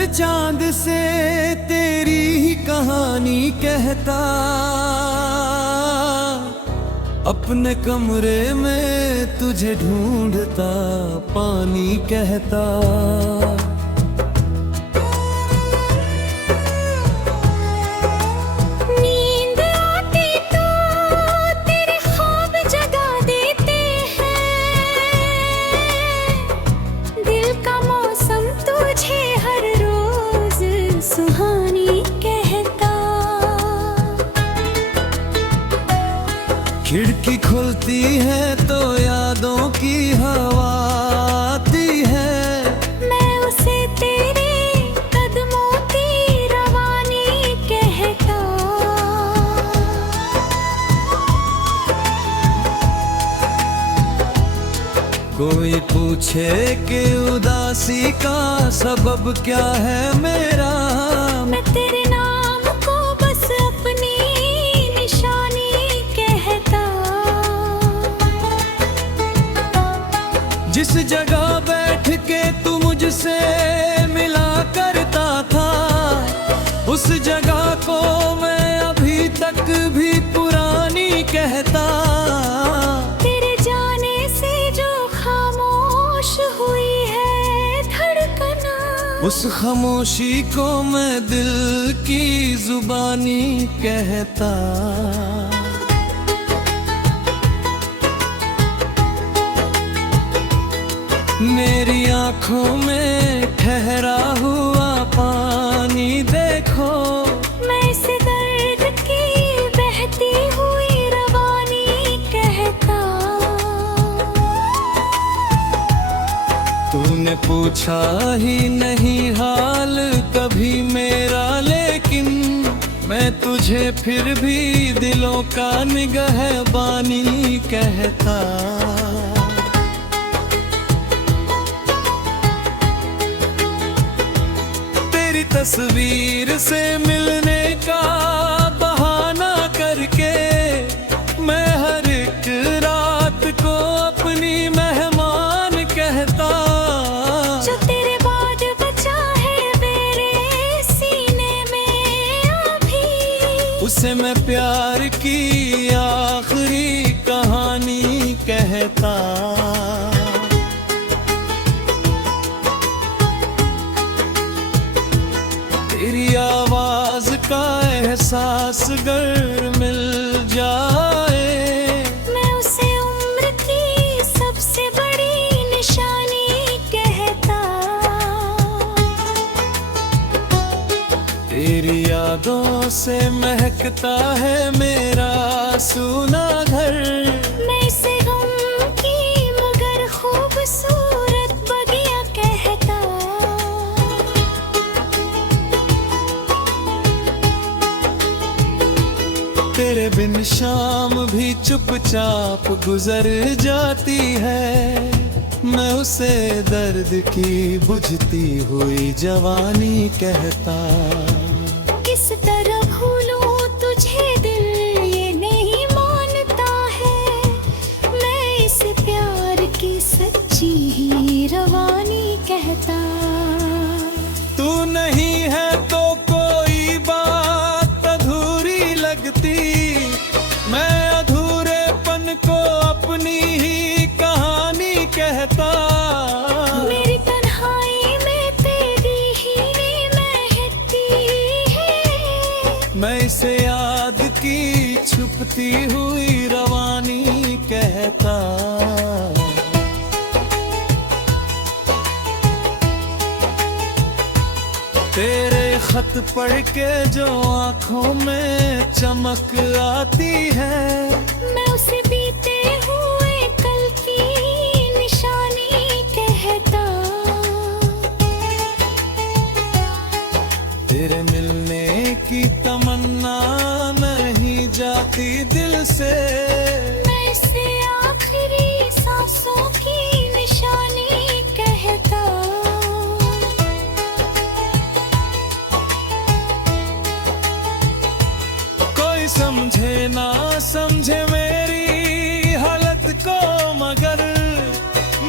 हर चांद से तेरी ही कहानी कहता, अपने कमरे में तुझे ढूंढता पानी कहता। नींद आती तो तेरे ख्वाब जगा देते हैं, दिल का मौसम तुझे हर रोज सुहानी कहता। खिड़की खुलती है तो यादों की हवा आती है, मैं उसे तेरे कदमों की रवानी कहता। कोई पूछे कि उदासी का सबब क्या है मेरा, मैं तेरे नाम को बस अपनी निशानी कहता। जिस जगह बैठ के तू मुझसे मिला करता था, उस जगह को मैं अभी तक भी पुरानी कहता। तेरे जाने से जो खामोश हुई है धड़कना, उस खामोशी को मैं दिल की जुबानी कहता। मेरी आंखों में ठहरा हुआ पानी देखो, मैं इस दर्द की बहती हुई रवानी कहता। तूने पूछा ही नहीं हाल कभी मेरा, लेकिन मैं तुझे फिर भी दिलों का निगहबानी कहता। तेरी तस्वीर से मिलने का बहाना करके मैं हर एक रात को अपनी मेहमान कहता। जो तेरे बाद बचा है मेरे सीने में अभी, उसे मैं प्यार की आखिरी कहानी कहता। तेरी आवाज का एहसास गर मिल जाए, मैं उसे उम्र की सबसे बड़ी निशानी कहता। तेरी यादों से महकता है मेरा सूना घर, मैं इसे गम की मगर खूबसूरत बगिया कहता। तेरे बिन शाम भी चुपचाप गुजर जाती है, मैं उसे दर्द की बुझती हुई जवानी कहता। किस तरह भूलूं तुझे दिल ये नहीं मानता है, मैं इस प्यार की सच्ची ही रवानी कहता। तू नहीं है तो कोई बात अधूरी लगती, मैं अधूरेपन को अपनी ही कहानी कहता। मेरी तन्हाई में तेरी ही महकती है, मैं इसे याद की छुपती हुई रवानी कहता। तेरे खत पढ़ के जो आंखों में चमक आती है, मैं उसे बीते हुए कल की निशानी कहता। तेरे मिलने की तमन्ना नहीं जाती दिल से, मैं इसे आखिरी सांसों की निशानी कहता। कोई समझे ना समझे मेरी हालत को, मगर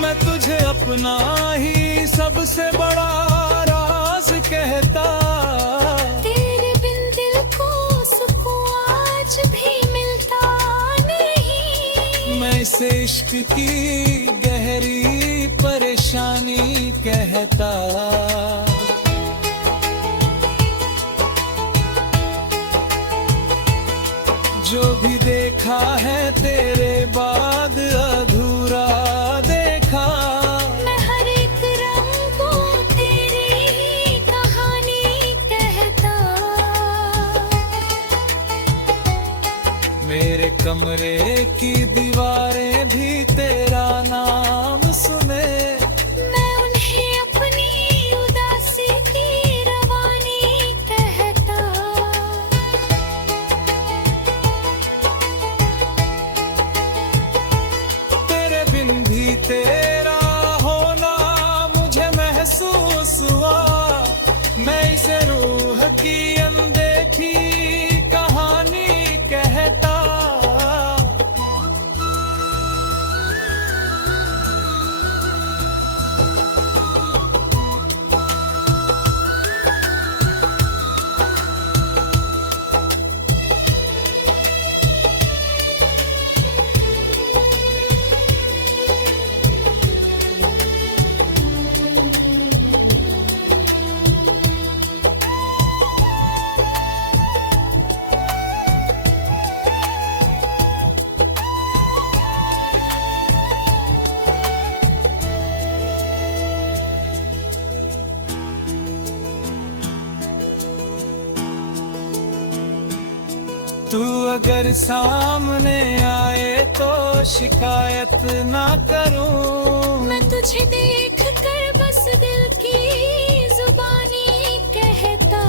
मैं तुझे अपना ही सबसे बड़ा राज कहता। तेरे बिन दिल को सुकून आज भी मिलता नहीं। मैं इसे इश्क की गहरी परेशानी कहता। जो भी देखा है तेरे बाद अधूरा देखा। मैं हर एक रंग को तेरी ही कहानी कहता। मेरे कमरे की दीवारें भी तेरा नाम सुने। मैं उन्हें अपनी उदासी की रवानी कहता। तेरे बिन भी तेरा होना मुझे महसूस हुआ। मैं इसे रूह की अनदेखी कहानी कहता। तू अगर सामने आए तो शिकायत ना करूं। मैं तुझे देख कर बस दिल की जुबानी कहता।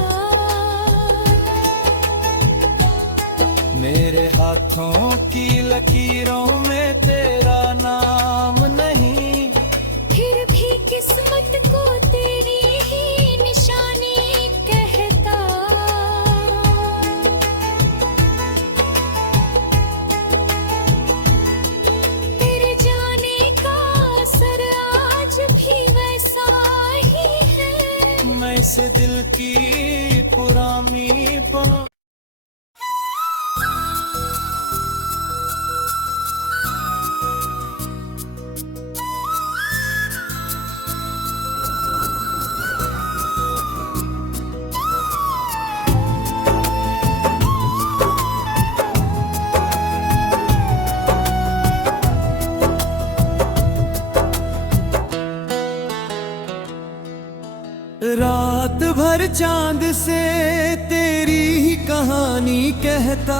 मेरे हाथों की लकीरों में तेरा नाम नहीं। फिर भी किस्मत को तेरी ही निशानी कहता। तेरे जाने का असर आज भी वैसा ही है। मैं इसे दिल की पुरानी पहुंच। रात भर चांद से तेरी ही कहानी कहता।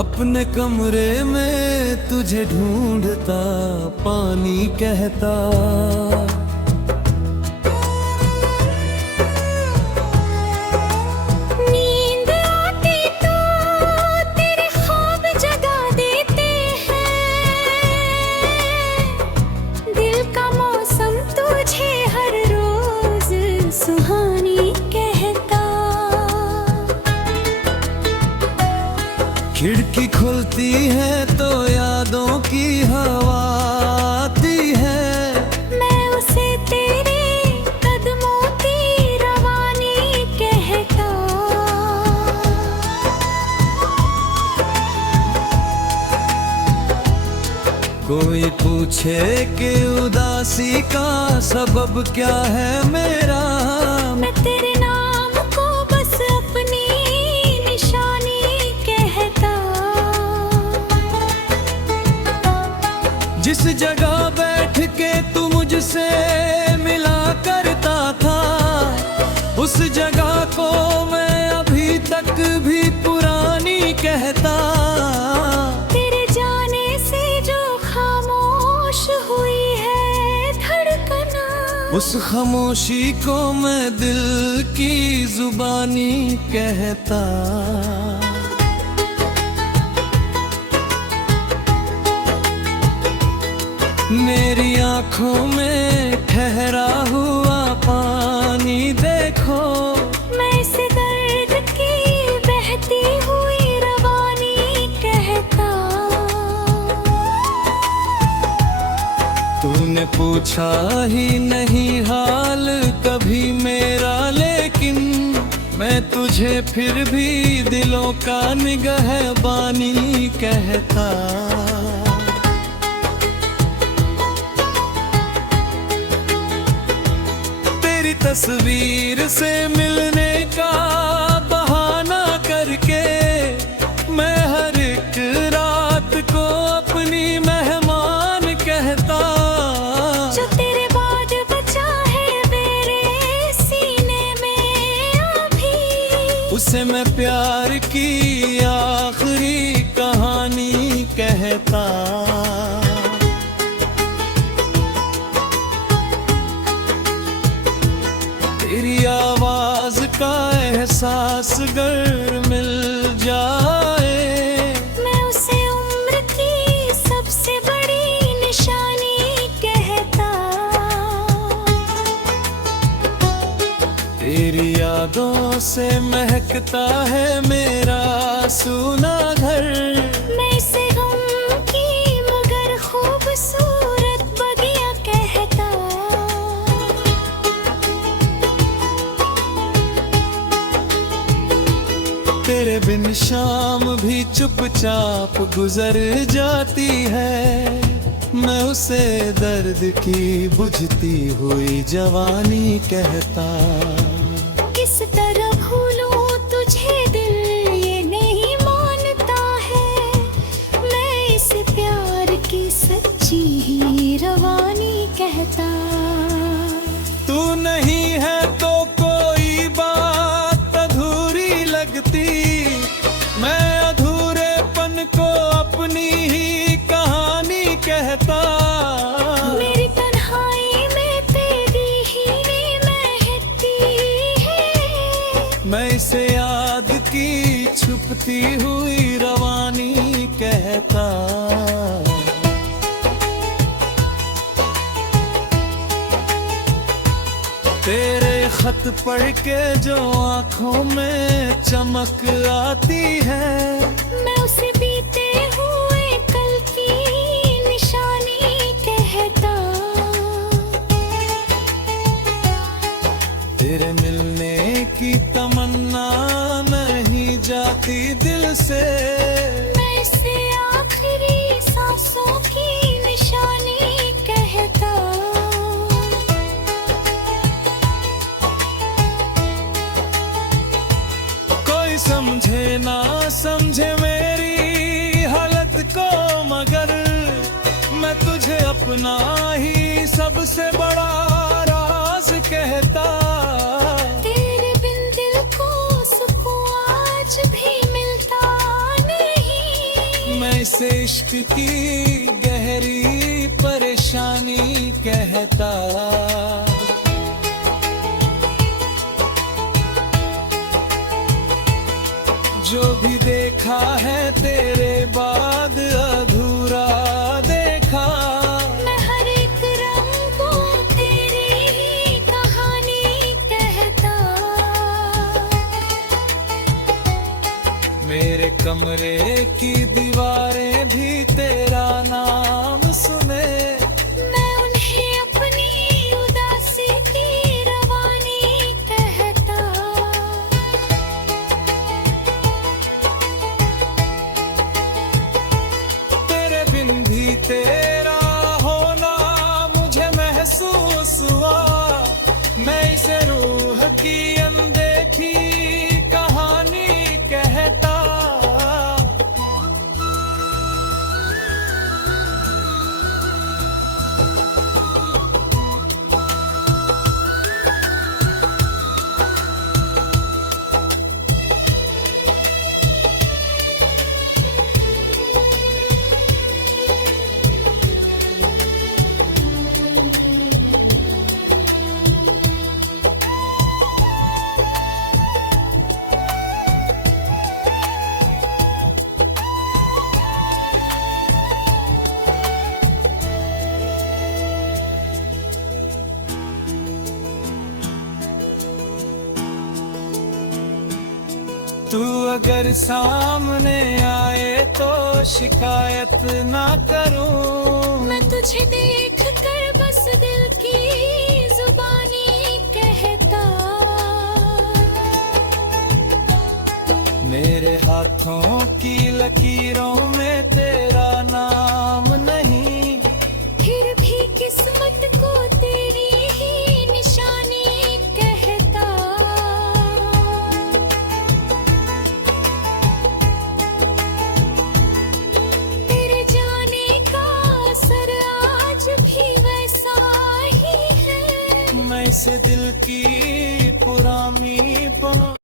अपने कमरे में तुझे ढूंढता पानी कहता। नींद आती तो तेरे ख्वाब जगा देते हैं। दिल का मौसम तुझे हर रोज सुहानी कहता। खिड़की खुलती है तो यादों की हवा आती है। मैं उसे तेरे कदमों की रवानी कहता। कोई पूछे कि उदासी का सबब क्या है मेरा। मैं तेरे नाम को बस अपनी निशानी कहता। जिस जगह बैठ के तू मुझसे मिला करता था, उस जगह को मैं अभी तक भी पुरानी कहता। तेरे जाने से जो खामोश हुई है धड़कना, उस खामोशी को मैं दिल की जुबानी कहता। मेरी आंखों में ठहरा हुआ पानी देखो। मैं इस दर्द की बहती हुई रवानी कहता। तूने तूने पूछा ही नहीं हाल कभी मेरा, लेकिन मैं तुझे फिर भी दिलों का निगहबानी कहता। तेरी तस्वीर से मिलने का बहाना करके मैं हर एक रात को अपनी मेहमान कहता। जो तेरे बाद बचा है मेरे सीने में अभी, उसे मैं प्यार की आखिरी कहानी कहता। तेरी आवाज का एहसास अगर मिल जाए, मैं उसे उम्र की सबसे बड़ी निशानी कहता। तेरी यादों से महकता है मेरा सूना घर। मैं इसे गम की मगर खूबसूरत बगिया कहता। तेरे बिन शाम भी चुपचाप गुजर जाती है, मैं उसे दर्द की बुझती हुई जवानी कहता। किस तरह भूलूं तुझे दिल ये नहीं मानता है, मैं इस प्यार की सच्ची ही रवानी कहता। तू नहीं है तो कोई बात अधूरी लगती, मैं अधूरेपन को अपनी ही कहानी कहता। मेरी तन्हाई में तेरी ही महकती है, मैं इसे याद की छुपती हुई रवानी कहता। तेरे खत पढ़ के जो आंखों में चमक आती है, मैं उसे बीते हुए कल की निशानी कहता। तेरे मिलने की तमन्ना नहीं जाती दिल से, मैं इसे आखिरी सांसों की निशानी कहता। कोई समझे ना समझे मेरी हालत को, मगर मैं तुझे अपना ही सबसे बड़ा राज कहता। तेरे बिन दिल को सुकून आज भी मिलता नहीं, मैं इसे इश्क की गहरी परेशानी कहता। जो भी देखा है तेरे बाद अधूरा देखा, मैं हर एक रंग को तेरी ही कहानी कहता। मेरे कमरे की दीवारें भी तेरा नाम सुने, मैं उन्हें अपनी उदासी की रवानी कहता। तेरे बिन भी तेरा होना मुझे महसूस हुआ, मैं इसे रूह की अनदेखी कहानी कहता। तू अगर सामने आए तो शिकायत ना करूं, मैं तुझे देख कर बस की जुबानी कहता। मेरे हाथों की लकीरों में तेरा नाम नहीं, फिर भी किस्मत को तेरी ही निशानी कहता। तेरे जाने का असर आज भी वैसा ही है। मैं इसे दिल की